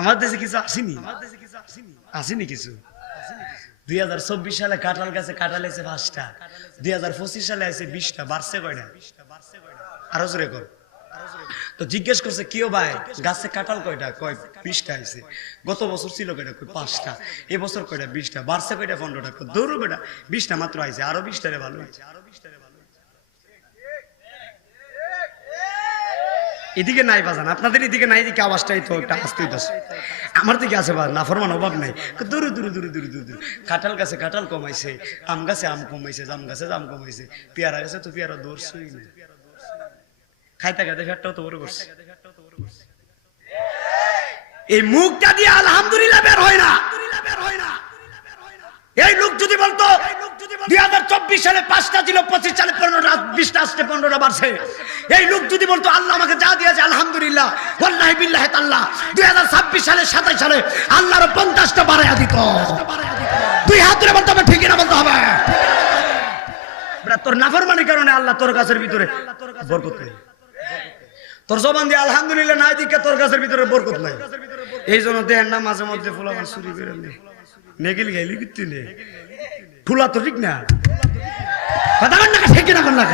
আমার দেশে কিছু আসেনি, আসেনি কিছু। 2024 সালে কাঁঠাল গাছে কাঁঠাল এসে 5টা, 2025 সালে আছে 20টা, বাড়ছে কয়টা? আরো জোরে কর। তো জিজ্ঞেস করছে কেউ ভাই গাছে কাঁঠাল কয়টা? কয় 20টা আছে। গত বছর ছিল কয়টা? কয় 5টা। এবছর কয়টা? 20টা। বাড়ছে কয়টা? 15টা। দৌড়ো বেটা, 20টা মাত্র আইছে, আরো 20টারে ভালো হয়েছে। এদিকে নাই বাজান, আপনাদের এদিকে নাই, এদিকে আওয়াজটাই তো একটা আসতেই তো। আমার দিকে আছে বা নাফরমান অভাব নাই। দূরে দূরে দূরে দূরে দূরে দূরে কাঁঠাল গাছে কাঁঠাল কমাইছে, আম গাছে আম কমাইছে, জাম গাছে জাম কমাইছে, পেয়ারা গাছে তো পেয়ারা দৌড়ছই না। খাইতে খাইতে ফেটটাও তো বড় করছে। এই মুখটা দিয়ে আলহামদুলিল্লাহ বের হয় না। এই লোক যদি বলতো 2024 সালে 5টা ছিল, 25 সালে 15টা, 20টা আসছে, 15টা বাড়ছে। এই লোক যদি বলতো আল্লাহ আমাকে যা দিয়েছে আলহামদুলিল্লাহ, ওয়াল্লাহি বিল্লাহি তাআলা 2026 সালে 27 সালে আল্লাহর 50টা বাড়ায়া দিত। দুই হাত ধরে বলতে হবে, ঠিক না বলতে হবে। তোর নাফরমানির কারণে আল্লাহ তোর কাছের ভিতরে বরকত নেই। তোর জবান দিয়ে আলহামদুলিল্লাহ নাই দিকে তোর কাছের ভিতরে বরকত নাই। এই জন্য দেখেন না মাঝে মধ্যে ফুলাবার চুরি করে নেগেল গাইলি কিন্তু নে ফুলা তো ঠিক না, কথা কন না, ঠিক না, কন না।